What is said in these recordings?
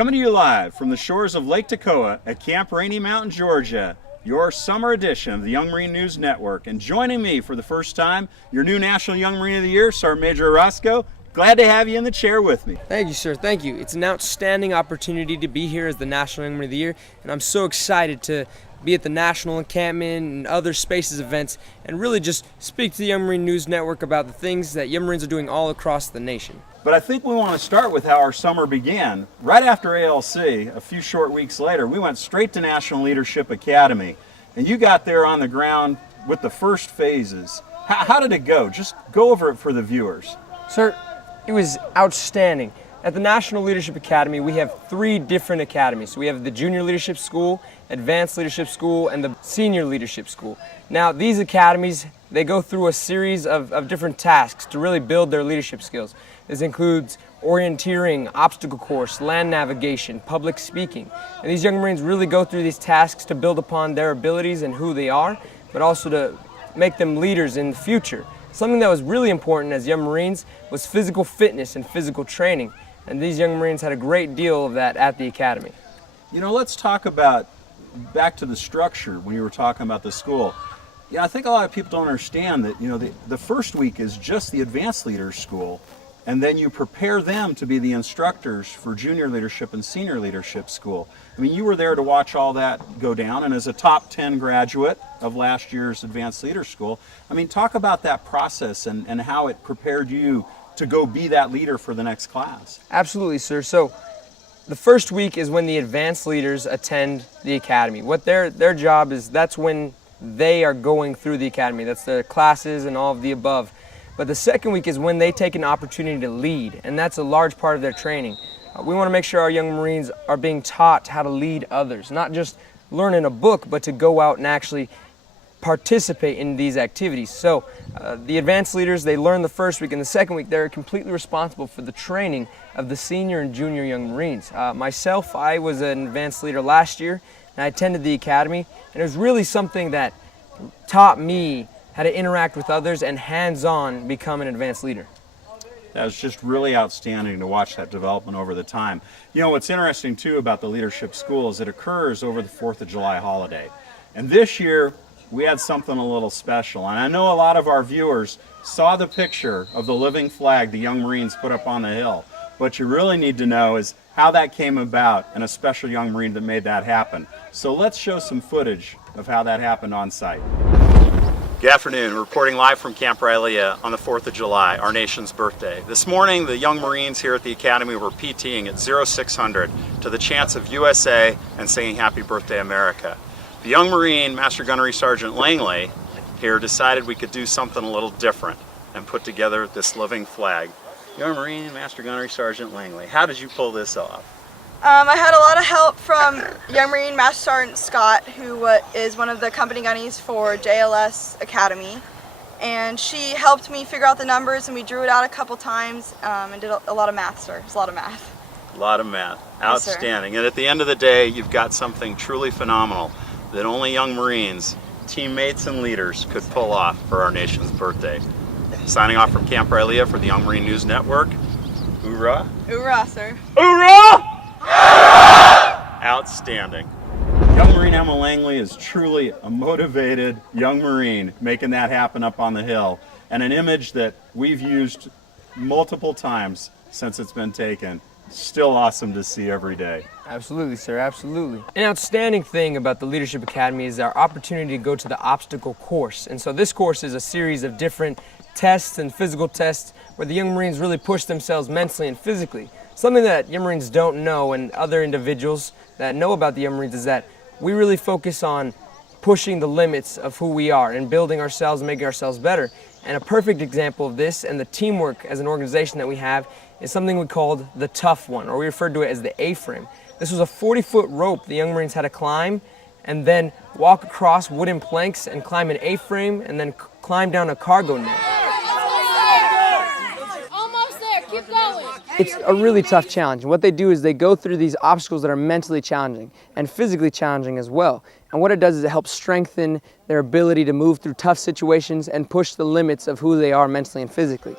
Coming to you live from the shores of Lake Toccoa at Camp Rainy Mountain, Georgia, your summer edition of the Young Marine News Network. And joining me for the first time, your new National Young Marine of the Year, Sergeant Major Orozco. Glad to have you in the chair with me. Thank you, sir. Thank you. It's an outstanding opportunity to be here as the National Young Marine of the Year, and I'm so excited to be at the National Encampment and other Spaces events and really just speak to the Young Marine News Network about the things that Young Marines are doing all across the nation. But I think we want to start with how our summer began. Right after ALC, a few short weeks later, we went straight to National Leadership Academy. And you got there on the ground with the first phases. How did it go? Just go over it for the viewers. Sir, it was outstanding. At the National Leadership Academy, we have 3 different academies. So we have the Junior Leadership School, Advanced Leadership School, and the Senior Leadership School. Now, these academies, they go through a series of different tasks to really build their leadership skills. This includes orienteering, obstacle course, land navigation, public speaking. And these young Marines really go through these tasks to build upon their abilities and who they are, but also to make them leaders in the future. Something that was really important as young Marines was physical fitness and physical training. And these young Marines had a great deal of that at the Academy. You know, let's talk about, back to the structure when you were talking about the school. Yeah, I think a lot of people don't understand that, you know, the first week is just the Advanced Leaders School, and then you prepare them to be the instructors for Junior Leadership and Senior Leadership School. I mean, you were there to watch all that go down, and as a top 10 graduate of last year's Advanced Leaders School, I mean, talk about that process and how it prepared you to go be that leader for the next class. Absolutely, sir. So the first week is when the advanced leaders attend the academy. What their job is, that's when they are going through the academy. That's their classes and all of the above. But the second week is when they take an opportunity to lead, and that's a large part of their training. We want to make sure our young Marines are being taught how to lead others, not just learn in a book, but to go out and actually participate in these activities. So the advanced leaders, they learn the first week, and the second week they're completely responsible for the training of the senior and junior young Marines. Myself, I was an advanced leader last year, and I attended the academy, and it was really something that taught me how to interact with others and hands-on become an advanced leader. That was just really outstanding to watch that development over the time. You know, what's interesting too about the Leadership School is it occurs over the 4th of July holiday. And this year, we had something a little special. And I know a lot of our viewers saw the picture of the living flag the young Marines put up on the hill. What you really need to know is how that came about and a special young Marine that made that happen. So let's show some footage of how that happened on site. Good afternoon. Reporting live from Camp Rylea on the 4th of July, our nation's birthday. This morning, the young Marines here at the Academy were PTing at 0600 to the chants of USA and singing Happy Birthday America. The young Marine, Master Gunnery Sergeant Langley, here decided we could do something a little different and put together this living flag. Young Marine, Master Gunnery Sergeant Langley, how did you pull this off? I had a lot of help from Young Marine Master Sergeant Scott, who is one of the company gunnies for JLS Academy, and she helped me figure out the numbers, and we drew it out a couple times and did a lot of math, sir. It was a lot of math. A lot of math. Yes, outstanding. And at the end of the day, you've got something truly phenomenal that only young Marines, teammates and leaders could pull off for our nation's birthday. Signing off from Camp Rylea for the Young Marine News Network. Hoorah! Hoorah, sir. Hoorah! Outstanding. Young Marine Emma Langley is truly a motivated young Marine making that happen up on the hill, and an image that we've used multiple times since it's been taken. Still awesome to see every day. Absolutely, sir, absolutely. An outstanding thing about the Leadership Academy is our opportunity to go to the obstacle course. And so this course is a series of different tests and physical tests where the young Marines really push themselves mentally and physically. Something that young Marines don't know, and other individuals that know about the young Marines, is that we really focus on pushing the limits of who we are and building ourselves and making ourselves better. And a perfect example of this and the teamwork as an organization that we have is something we called the Tough One, or we referred to it as the A-frame. This was a 40-foot rope the young Marines had to climb and then walk across wooden planks and climb an A-frame and then climb down a cargo net. Almost there, keep going. It's a really tough challenge. What they do is they go through these obstacles that are mentally challenging and physically challenging as well. And what it does is it helps strengthen their ability to move through tough situations and push the limits of who they are mentally and physically.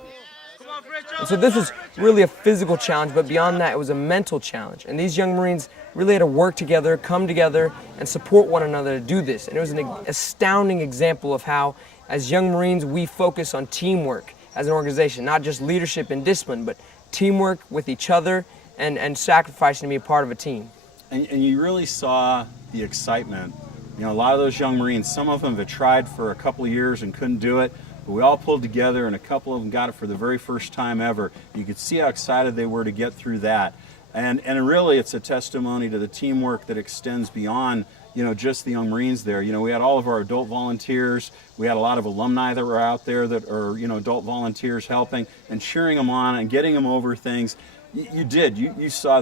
And so this was really a physical challenge, but beyond that, it was a mental challenge. And these young Marines really had to work together, come together, and support one another to do this. And it was an astounding example of how, as young Marines, we focus on teamwork as an organization, not just leadership and discipline, but teamwork with each other and sacrificing to be a part of a team. And you really saw the excitement. You know, a lot of those young Marines, some of them have tried for a couple of years and couldn't do it, but we all pulled together and a couple of them got it for the very first time ever. You could see how excited they were to get through that. And really it's a testimony to the teamwork that extends beyond, you know, just the young Marines there. You know, we had all of our adult volunteers. We had a lot of alumni that were out there that are, you know, adult volunteers helping and cheering them on and getting them over things. You saw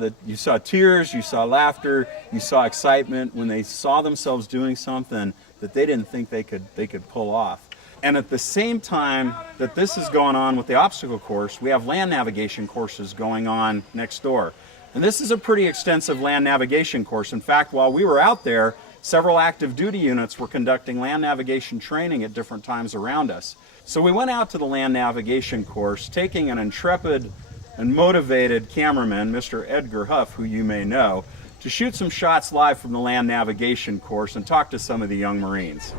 tears, you saw laughter, you saw excitement when they saw themselves doing something that they didn't think they could pull off. And at the same time that this is going on with the obstacle course, we have land navigation courses going on next door. And this is a pretty extensive land navigation course. In fact, while we were out there, several active duty units were conducting land navigation training at different times around us. So we went out to the land navigation course, taking an intrepid and motivated cameraman, Mr. Edgar Huff, who you may know, to shoot some shots live from the land navigation course and talk to some of the young Marines.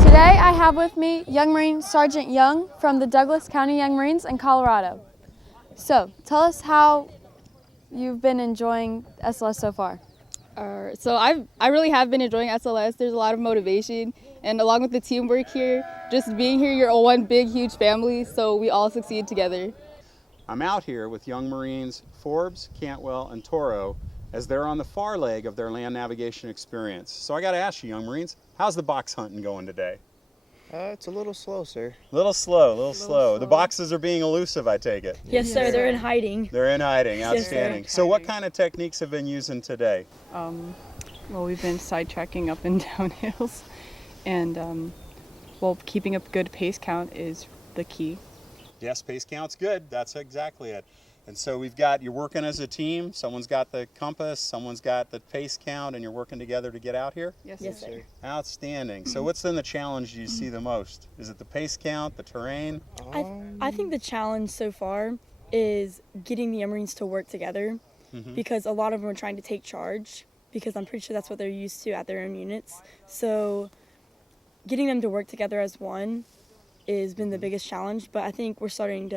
Today I have with me Young Marine Sergeant Young from the Douglas County Young Marines in Colorado. So, tell us how you've been enjoying SLS so far. So I really have been enjoying SLS. There's a lot of motivation, and along with the teamwork here, just being here, you're all one big, huge family, so we all succeed together. I'm out here with young Marines Forbes, Cantwell, and Toro as they're on the far leg of their land navigation experience. So I got to ask you, young Marines, how's the box hunting going today? It's a little slow, sir. Little slow. The boxes are being elusive, I take it. Yes, sir. They're in hiding. They're in hiding. Outstanding. Yes, So what kind of techniques have been using today? Well, we've been sidetracking up and down hills, and keeping up good pace count is the key. Yes, pace count's good. That's exactly it. And so you're working as a team. Someone's got the compass, someone's got the pace count, and you're working together to get out here? Yes, sir. Outstanding. So what's then the challenge you see the most? Is it the pace count, the terrain? I think the challenge so far is getting the Marines to work together because a lot of them are trying to take charge because I'm pretty sure that's what they're used to at their own units. So getting them to work together as one has been the biggest challenge, but I think we're starting to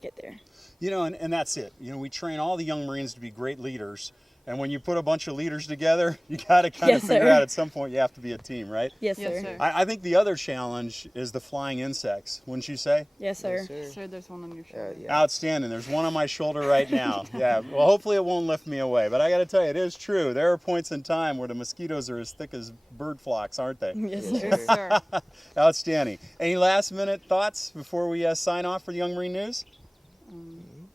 get there. You know, and that's it. You know, we train all the young Marines to be great leaders. And when you put a bunch of leaders together, you got to kind of figure out at some point you have to be a team, right? Yes, Yes, sir. sir. I think the other challenge is the flying insects, wouldn't you say? Yes, sir. Sir, there's one on your shoulder. Yeah. Outstanding. There's one on my shoulder right now. Yeah. Well, hopefully it won't lift me away. But I got to tell you, it is true. There are points in time where the mosquitoes are as thick as bird flocks, aren't they? Yes, Yes, sir. sir. Outstanding. Any last minute thoughts before we sign off for the Young Marine News?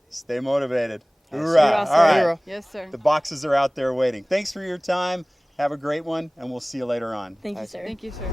Stay motivated. Hoorah. Hoorah, sir. All right. Hoorah. Yes, sir. The boxes are out there waiting. Thanks for your time. Have a great one, and we'll see you later on. Thank you, sir. Thank you, sir.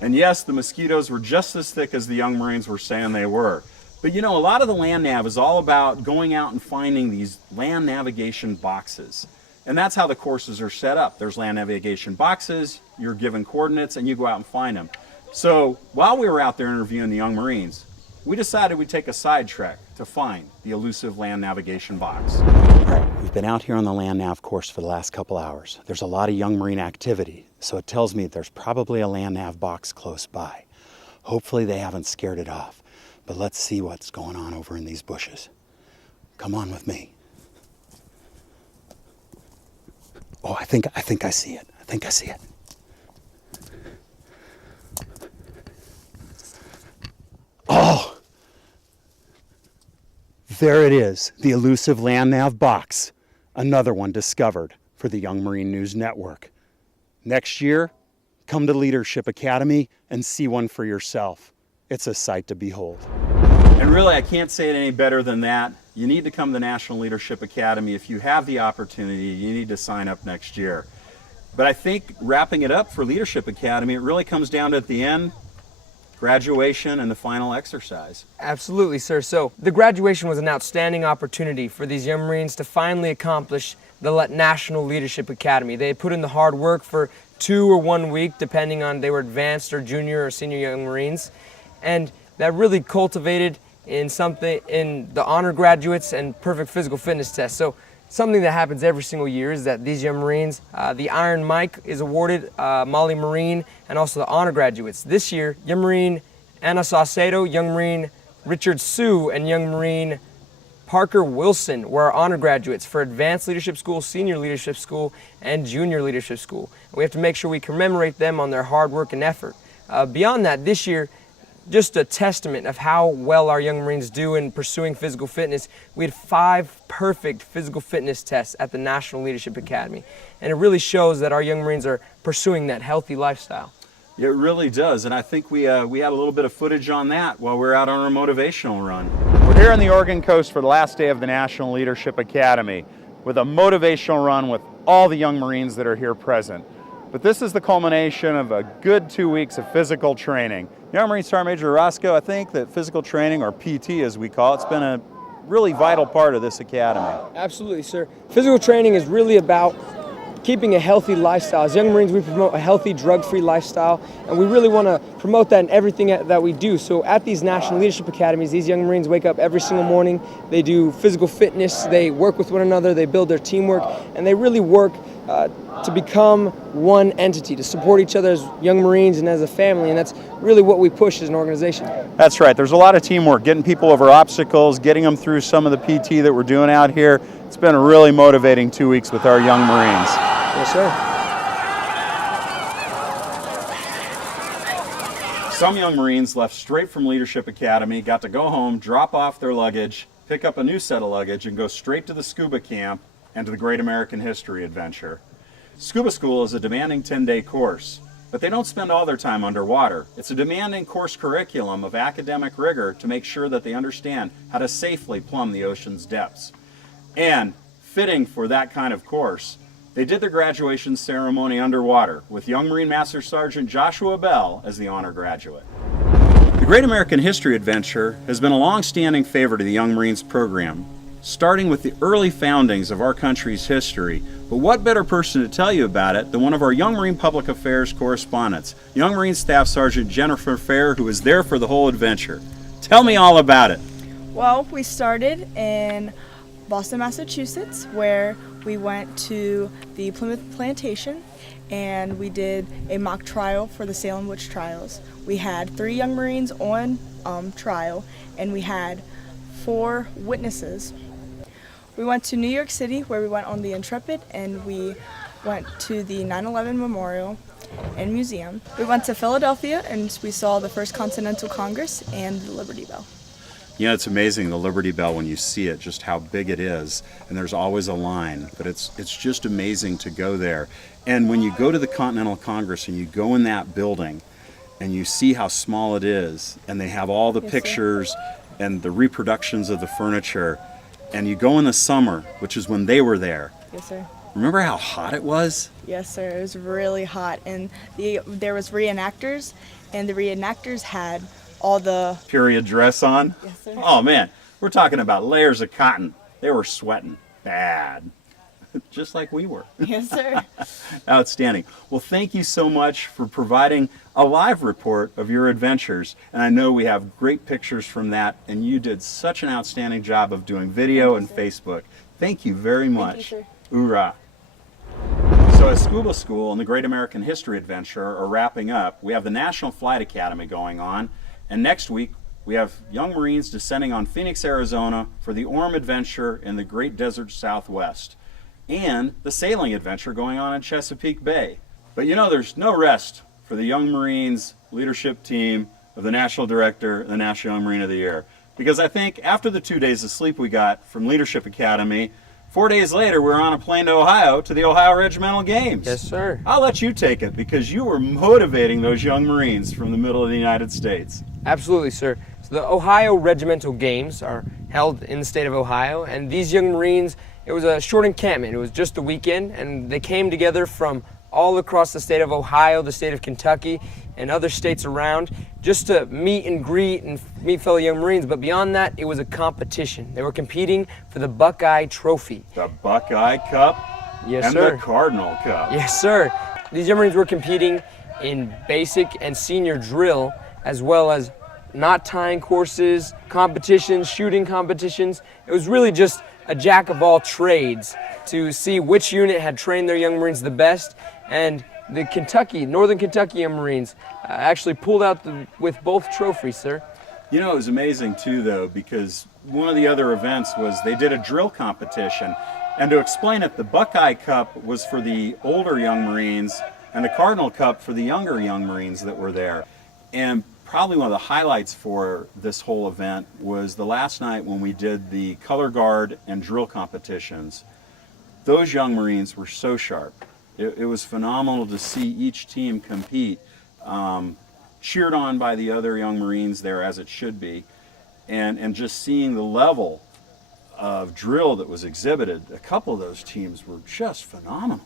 And yes, the mosquitoes were just as thick as the young Marines were saying they were. But you know, a lot of the land nav is all about going out and finding these land navigation boxes. And that's how the courses are set up. There's land navigation boxes, you're given coordinates, and you go out and find them. So while we were out there interviewing the young Marines, we decided we'd take a sidetrack to find the elusive land navigation box. All right, we've been out here on the land nav course for the last couple hours. There's a lot of young Marine activity, so it tells me there's probably a land nav box close by. Hopefully they haven't scared it off, but let's see what's going on over in these bushes. Come on with me. Oh, I think I see it. I think I see it. Oh! There it is, the elusive land nav box. Another one discovered for the Young Marine News Network. Next year, come to Leadership Academy and see one for yourself. It's a sight to behold. And really, I can't say it any better than that. You need to come to the National Leadership Academy. If you have the opportunity, you need to sign up next year. But I think wrapping it up for Leadership Academy, it really comes down to at the end, graduation and the final exercise. Absolutely, sir. So the graduation was an outstanding opportunity for these young Marines to finally accomplish the National Leadership Academy. They had put in the hard work for 2 or 1 week, depending on they were advanced or junior or senior young Marines, and that really cultivated in the honor graduates and perfect physical fitness test. So something that happens every single year is that these young Marines, the Iron Mike is awarded, Molly Marine, and also the honor graduates. This year, young Marine Anna Saucedo, young Marine Richard Sue, and young Marine Parker Wilson were our honor graduates for Advanced Leadership School, Senior Leadership School, and Junior Leadership School. We have to make sure we commemorate them on their hard work and effort. Beyond that, this year, just a testament of how well our young Marines do in pursuing physical fitness. We had 5 perfect physical fitness tests at the National Leadership Academy. And it really shows that our young Marines are pursuing that healthy lifestyle. It really does, and I think we had a little bit of footage on that while we're out on our motivational run. We're here on the Oregon coast for the last day of the National Leadership Academy with a motivational run with all the young Marines that are here present. But this is the culmination of a good 2 weeks of physical training. Young Marine Sergeant Major Roscoe, I think that physical training, or PT as we call it, it's been a really vital part of this academy. Absolutely, sir. Physical training is really about keeping a healthy lifestyle. As young Marines, we promote a healthy, drug-free lifestyle, and we really want to promote that in everything that we do. So at these National Leadership Academies, these young Marines wake up every single morning, they do physical fitness, they work with one another, they build their teamwork, and they really work to become one entity, to support each other as young Marines and as a family, and that's really what we push as an organization. That's right. There's a lot of teamwork, getting people over obstacles, getting them through some of the PT that we're doing out here. It's been a really motivating 2 weeks with our young Marines. Yes, sir. Some young Marines left straight from Leadership Academy, got to go home, drop off their luggage, pick up a new set of luggage, and go straight to the Scuba camp and to the Great American History Adventure. Scuba School is a demanding 10-day course, but they don't spend all their time underwater. It's a demanding course curriculum of academic rigor to make sure that they understand how to safely plumb the ocean's depths. And fitting for that kind of course, they did their graduation ceremony underwater with young Marine Master Sergeant Joshua Bell as the honor graduate. The Great American History Adventure has been a long-standing favorite of the Young Marines program, starting with the early foundings of our country's history. But what better person to tell you about it than one of our Young Marine Public Affairs correspondents, Young Marine Staff Sergeant Jennifer Fair, who was there for the whole adventure. Tell me all about it. Well, we started in Boston, Massachusetts, where we went to the Plymouth Plantation and we did a mock trial for the Salem Witch Trials. We had 3 young Marines on trial, and we had 4 witnesses. We went to New York City, where we went on the Intrepid, and we went to the 9/11 Memorial and Museum. We went to Philadelphia, and we saw the First Continental Congress and the Liberty Bell. You know, it's amazing, the Liberty Bell, when you see it, just how big it is, and there's always a line, but it's just amazing to go there. And when you go to the Continental Congress and you go in that building and you see how small it is, and they have all the pictures and the reproductions of the furniture, and you go in the summer, which is when they were there. Yes, sir. Remember how hot it was? Yes, sir. It was really hot, and there was reenactors, and the reenactors had all the Period dress on? Yes, sir. Oh man, we're talking about layers of cotton. They were sweating bad, just like we were. Yes, sir. Outstanding. Well, thank you so much for providing a live report of your adventures. And I know we have great pictures from that, and you did such an outstanding job of doing video and Facebook. Thank you very much. Thank you, sir. Hoorah. So as Scuba School and the Great American History Adventure are wrapping up, we have the National Flight Academy going on, and next week we have young Marines descending on Phoenix, Arizona for the Orm Adventure in the Great Desert Southwest, and the Sailing Adventure going on in Chesapeake Bay. But you know, there's no rest for the Young Marines leadership team of the National Director and the National Young Marine of the Year, because I think after the 2 days of sleep we got from Leadership Academy, 4 days later, we're on a plane to Ohio to the Ohio Regimental Games. Yes, sir. I'll let you take it because you were motivating those young Marines from the middle of the United States. Absolutely, sir. So the Ohio Regimental Games are held in the state of Ohio, and these young Marines, it was a short encampment. It was just a weekend, and they came together from all across the state of Ohio, the state of Kentucky, and other states around, just to meet and greet and meet fellow young Marines. But beyond that, it was a competition. They were competing for the Buckeye Trophy. The Buckeye Cup Yes, and sir. the Cardinal Cup. Yes, sir. These young Marines were competing in basic and senior drill, as well as knot tying courses, competitions, shooting competitions. It was really just a jack of all trades to see which unit had trained their young Marines the best, and the Northern Kentucky Young Marines actually pulled out with both trophies, sir. You know, it was amazing too, though, because one of the other events was they did a drill competition. And to explain it, the Buckeye Cup was for the older young Marines and the Cardinal Cup for the younger young Marines that were there. And probably one of the highlights for this whole event was the last night when we did the color guard and drill competitions. Those young Marines were so sharp. It was phenomenal to see each team compete, cheered on by the other young Marines there, as it should be, and just seeing the level of drill that was exhibited. A couple of those teams were just phenomenal.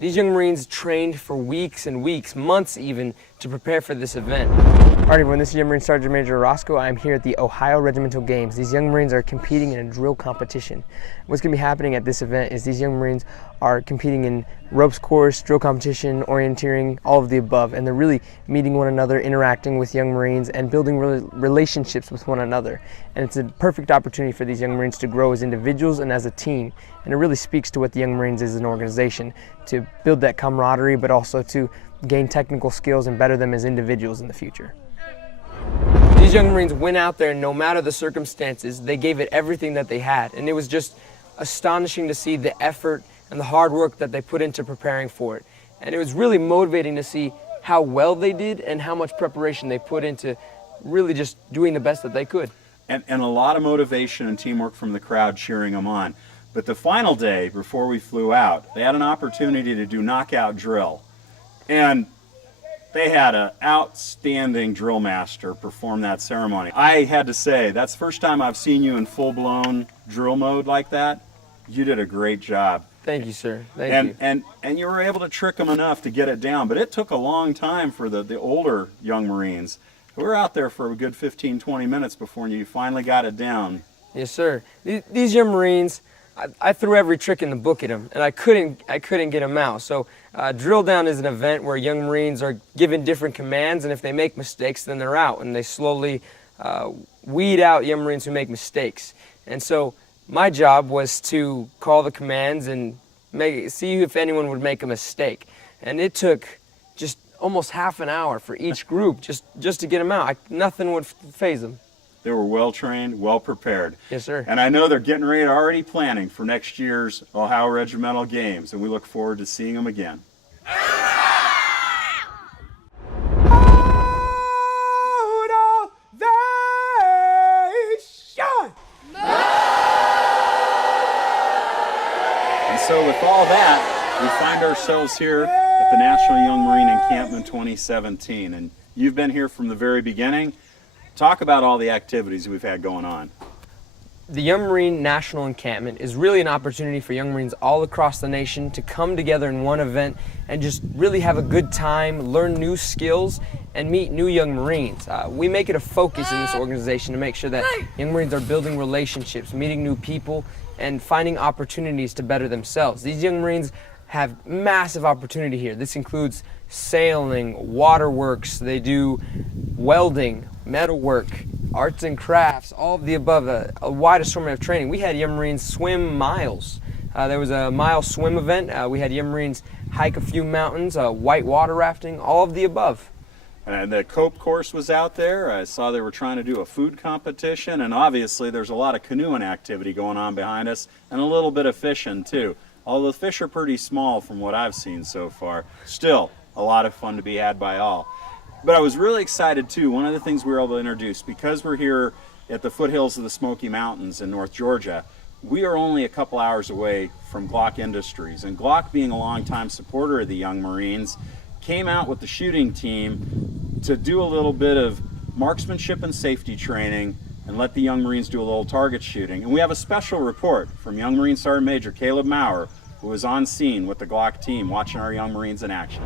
These young Marines trained for weeks and weeks, months even, to prepare for this event. All right, everyone, this is Young Marine Sergeant Major Roscoe. I'm here at the Ohio Regimental Games. These young Marines are competing in a drill competition. What's going to be happening at this event is these young Marines are competing in ropes course, drill competition, orienteering, all of the above, and they're really meeting one another, interacting with young Marines, and building relationships with one another. And it's a perfect opportunity for these young Marines to grow as individuals and as a team. And it really speaks to what the Young Marines is as an organization, to build that camaraderie, but also to gain technical skills and better them as individuals in the future. These young Marines went out there, and no matter the circumstances, they gave it everything that they had. And it was just astonishing to see the effort and the hard work that they put into preparing for it. And it was really motivating to see how well they did and how much preparation they put into really just doing the best that they could. And a lot of motivation and teamwork from the crowd cheering them on. But the final day, before we flew out, they had an opportunity to do knockout drill. And they had an outstanding drill master perform that ceremony. I had to say, that's the first time I've seen you in full-blown drill mode like that. You did a great job. Thank you, sir. Thank you. And you were able to trick them enough to get it down. But it took a long time for the older young Marines. We were out there for a good 15, 20 minutes before you finally got it down. Yes, sir. These young Marines, I threw every trick in the book at them, and I couldn't get them out. So drill down is an event where young Marines are given different commands, and if they make mistakes, then they're out, and they slowly weed out young Marines who make mistakes. And so my job was to call the commands and see if anyone would make a mistake. And it took just almost half an hour for each group just to get them out. Nothing would faze them. They were well trained, well prepared. Yes, sir. And I know they're getting ready, already planning for next year's Ohio Regimental Games, and we look forward to seeing them again. And so with all that, we find ourselves here at the National Young Marine Encampment 2017. And you've been here from the very beginning. Talk about all the activities we've had going on. The Young Marine National Encampment is really an opportunity for young Marines all across the nation to come together in one event and just really have a good time, learn new skills, and meet new young Marines. We make it a focus in this organization to make sure that young Marines are building relationships, meeting new people, and finding opportunities to better themselves. These young Marines have massive opportunity here. This includes sailing, waterworks, they do welding, metalwork, arts and crafts, all of the above, a wide assortment of training. We had young Marines swim miles. There was a mile swim event. We had young Marines hike a few mountains, white water rafting, all of the above. And the Cope course was out there. I saw they were trying to do a food competition, and obviously there's a lot of canoeing activity going on behind us, and a little bit of fishing too. Although the fish are pretty small from what I've seen so far. Still, a lot of fun to be had by all. But I was really excited too. One of the things we were able to introduce, because we're here at the foothills of the Smoky Mountains in North Georgia, we are only a couple hours away from Glock Industries. And Glock, being a longtime supporter of the Young Marines, came out with the shooting team to do a little bit of marksmanship and safety training and let the Young Marines do a little target shooting. And we have a special report from Young Marine Sergeant Major Caleb Maurer, who was on scene with the Glock team watching our Young Marines in action.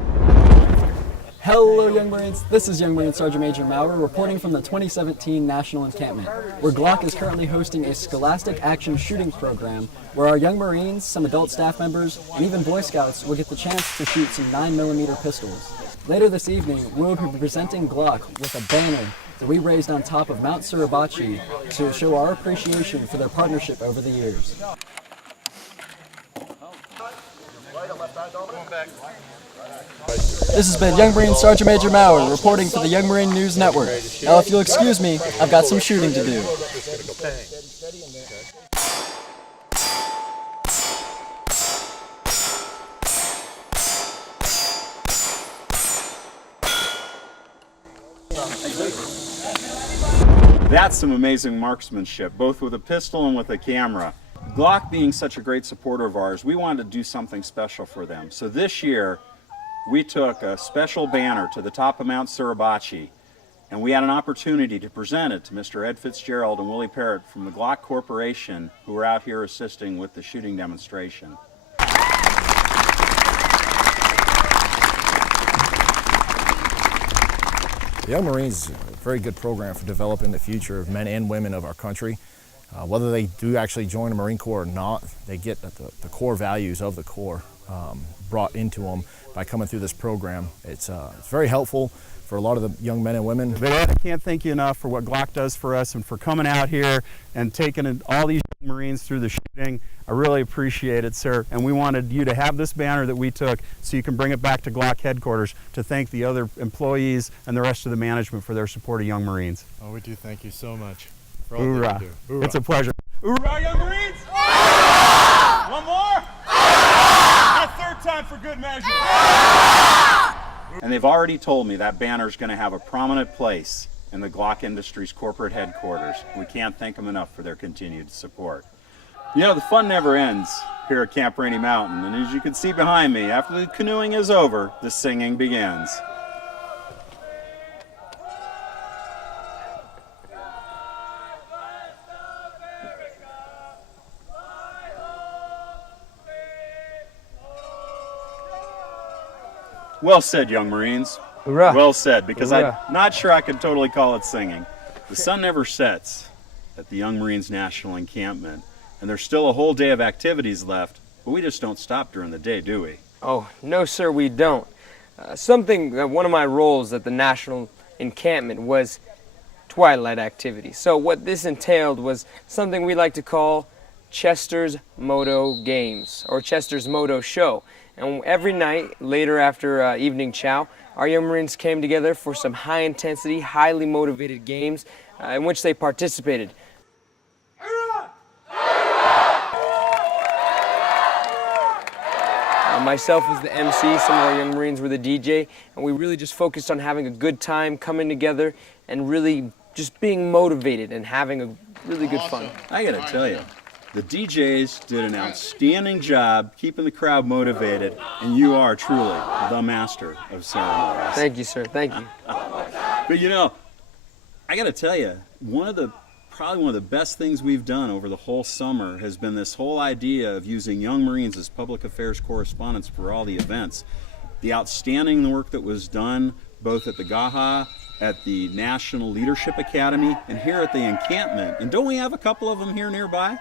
Hello Young Marines, this is Young Marine Sergeant Major Maurer reporting from the 2017 National Encampment, where Glock is currently hosting a scholastic action shooting program where our Young Marines, some adult staff members, and even Boy Scouts will get the chance to shoot some 9mm pistols. Later this evening, we will be presenting Glock with a banner that we raised on top of Mount Suribachi to show our appreciation for their partnership over the years. This has been Young Marine Sergeant Major Maurer reporting for the Young Marine News Network. Now, if you'll excuse me, I've got some shooting to do. That's some amazing marksmanship, both with a pistol and with a camera. Glock being such a great supporter of ours, we wanted to do something special for them. So this year, we took a special banner to the top of Mount Suribachi, and we had an opportunity to present it to Mr. Ed Fitzgerald and Willie Parrott from the Glock Corporation, who were out here assisting with the shooting demonstration. The Young Marines is a very good program for developing the future of men and women of our country. Whether they do actually join the Marine Corps or not, they get the core values of the Corps brought into them by coming through this program. It's very helpful for a lot of the young men and women. But Ed, I can't thank you enough for what Glock does for us and for coming out here and taking all these young Marines through the shooting. I really appreciate it, sir. And we wanted you to have this banner that we took so you can bring it back to Glock headquarters to thank the other employees and the rest of the management for their support of Young Marines. Oh, we do thank you so much for all Hoorah. that you do. Hoorah. It's a pleasure. Hoorah, Young Marines! One more? A third time for good measure. And they've already told me that banner is going to have a prominent place in the Glock Industries corporate headquarters. We can't thank them enough for their continued support. You know, the fun never ends here at Camp Rainy Mountain, and as you can see behind me, after the canoeing is over, the singing begins. Well said, Young Marines. Hoorah. Well said, because Hoorah. I'm not sure I could totally call it singing. The sun never sets at the Young Marines National Encampment, and there's still a whole day of activities left, but we just don't stop during the day, do we? Oh, no, sir, we don't. One of my roles at the National Encampment was twilight activity. So what this entailed was something we like to call Chester's Moto Games, or Chester's Moto Show. And every night, later after evening chow, our Young Marines came together for some high-intensity, highly motivated games in which they participated. Myself was the MC, some of our Young Marines were the DJ, and we really just focused on having a good time, coming together, and really just being motivated and having a really good fun. I gotta tell you, the DJs did an outstanding job keeping the crowd motivated, and you are truly the master of ceremonies. Thank you, sir. Thank you. But you know, I gotta tell you, probably one of the best things we've done over the whole summer has been this whole idea of using Young Marines as public affairs correspondents for all the events. The outstanding work that was done both at the GAHA, at the National Leadership Academy, and here at the encampment. And don't we have a couple of them here nearby?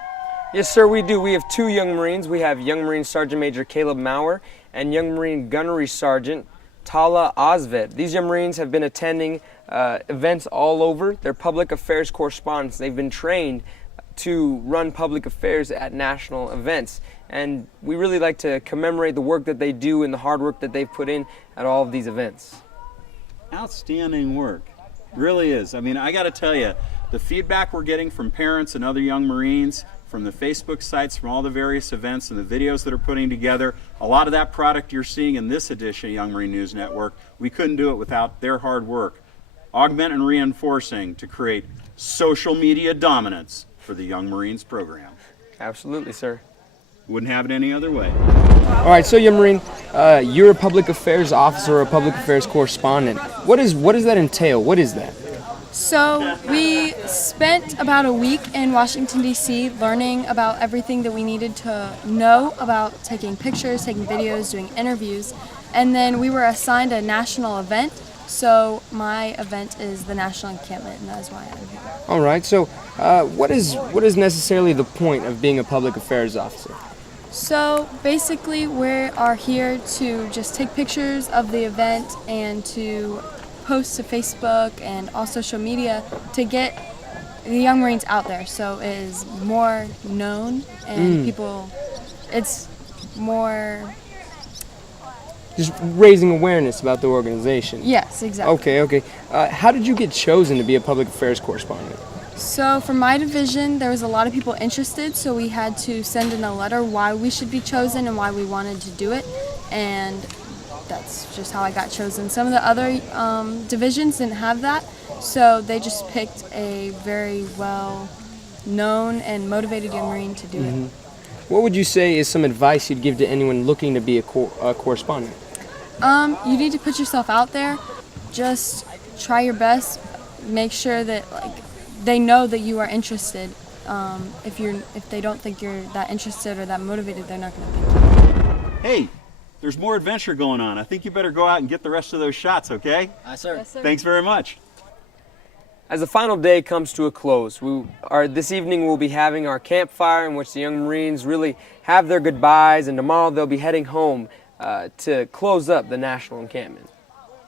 Yes, sir, we do. We have two Young Marines. We have Young Marine Sergeant Major Caleb Maurer and Young Marine Gunnery Sergeant Tala Osved. These Young Marines have been attending events all over. They're public affairs correspondents. They've been trained to run public affairs at national events. And we really like to commemorate the work that they do and the hard work that they've put in at all of these events. Outstanding work. Really is. I mean, I got to tell you, the feedback we're getting from parents and other Young Marines, from the Facebook sites, from all the various events and the videos that are putting together, a lot of that product you're seeing in this edition of Young Marine News Network, we couldn't do it without their hard work. Augment and reinforcing to create social media dominance for the Young Marines program. Absolutely, sir. Wouldn't have it any other way. All right, so Young Marine, you're a public affairs officer or a public affairs correspondent. What does that entail? What is that? So we spent about a week in Washington, D.C. learning about everything that we needed to know about taking pictures, taking videos, doing interviews. And then we were assigned a national event. So my event is the National Encampment, and that is why I'm here. All right, so what is necessarily the point of being a public affairs officer? So basically we are here to just take pictures of the event and to posts to Facebook and all social media to get the Young Marines out there, so it is more known and people, it's more... Just raising awareness about the organization. Yes, exactly. Okay. How did you get chosen to be a public affairs correspondent? So for my division, there was a lot of people interested, so we had to send in a letter why we should be chosen and why we wanted to do it, and that's just how I got chosen. Some of the other divisions didn't have that, so they just picked a very well-known and motivated young Marine to do it. What would you say is some advice you'd give to anyone looking to be a correspondent? You need to put yourself out there. Just try your best. Make sure that they know that you are interested. If they don't think you're that interested or that motivated, they're not going to pick you. Hey, there's more adventure going on. I think you better go out and get the rest of those shots, okay? Aye, sir. Yes, sir. Thanks very much. As the final day comes to a close, this evening we'll be having our campfire in which the young Marines really have their goodbyes, and tomorrow they'll be heading home to close up the National Encampment.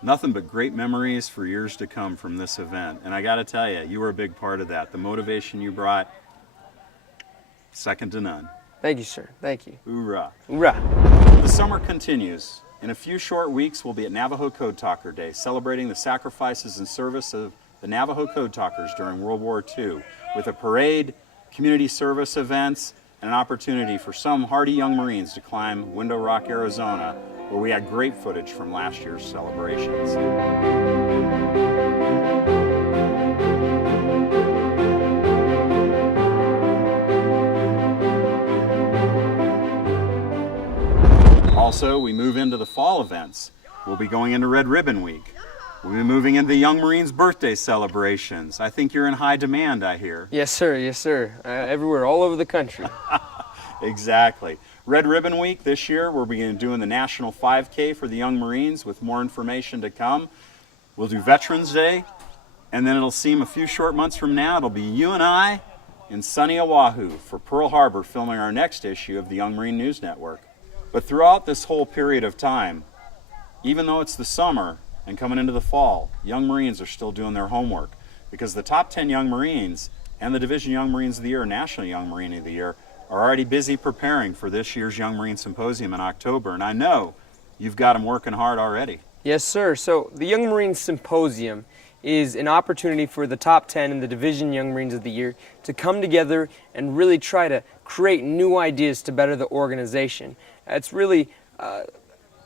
Nothing but great memories for years to come from this event. And I got to tell you, you were a big part of that. The motivation you brought, second to none. Thank you, sir. Thank you. Hoorah. Hoorah. The summer continues. In a few short weeks, we'll be at Navajo Code Talker Day, celebrating the sacrifices and service of the Navajo Code Talkers during World War II, with a parade, community service events, and an opportunity for some hardy young Marines to climb Window Rock, Arizona, where we had great footage from last year's celebrations. Also, we move into the fall events. We'll be going into Red Ribbon Week. We'll be moving into the Young Marines' birthday celebrations. I think you're in high demand, I hear. Yes, sir. Yes, sir. Everywhere, all over the country. Exactly. Red Ribbon Week this year, we're beginning doing the National 5K for the Young Marines, with more information to come. We'll do Veterans Day, and then it'll seem a few short months from now, it'll be you and I in sunny Oahu for Pearl Harbor, filming our next issue of the Young Marine News Network. But throughout this whole period of time, even though it's the summer and coming into the fall, young Marines are still doing their homework, because the top 10 young Marines and the Division Young Marines of the Year, National Young Marine of the Year, are already busy preparing for this year's Young Marine Symposium in October, and I know you've got them working hard already. Yes, sir. So the Young Marine Symposium is an opportunity for the top 10 in the Division Young Marines of the Year to come together and really try to create new ideas to better the organization. It's really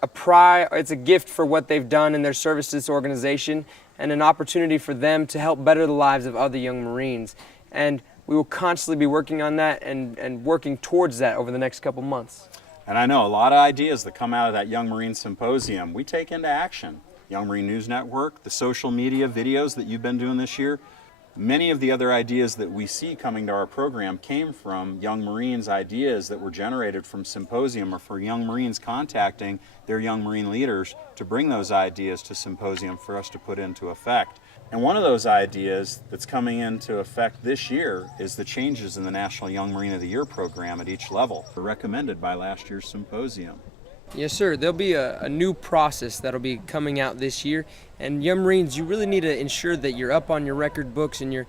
it's a gift for what they've done in their service to this organization, and an opportunity for them to help better the lives of other young Marines. And we will constantly be working on that and working towards that over the next couple months. And I know a lot of ideas that come out of that Young Marine Symposium we take into action. Young Marine News Network, the social media videos that you've been doing this year. Many of the other ideas that we see coming to our program came from Young Marines' ideas that were generated from Symposium, or for Young Marines contacting their Young Marine leaders to bring those ideas to Symposium for us to put into effect. And one of those ideas that's coming into effect this year is the changes in the National Young Marine of the Year program at each level, recommended by last year's Symposium. Yes, sir. There'll be a new process that'll be coming out this year. And Young Marines, you really need to ensure that you're up on your record books and you're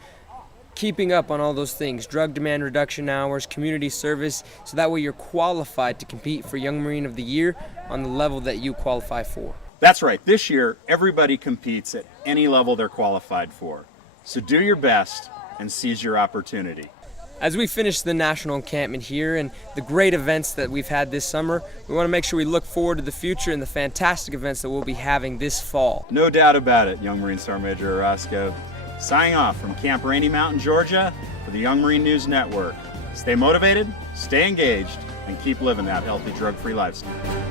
keeping up on all those things. Drug demand reduction hours, community service, so that way you're qualified to compete for Young Marine of the Year on the level that you qualify for. That's right. This year, everybody competes at any level they're qualified for. So do your best and seize your opportunity. As we finish the National Encampment here and the great events that we've had this summer, we want to make sure we look forward to the future and the fantastic events that we'll be having this fall. No doubt about it, Young Marine Sergeant Major Orozco. Signing off from Camp Rainy Mountain, Georgia, for the Young Marine News Network. Stay motivated, stay engaged, and keep living that healthy, drug-free lifestyle.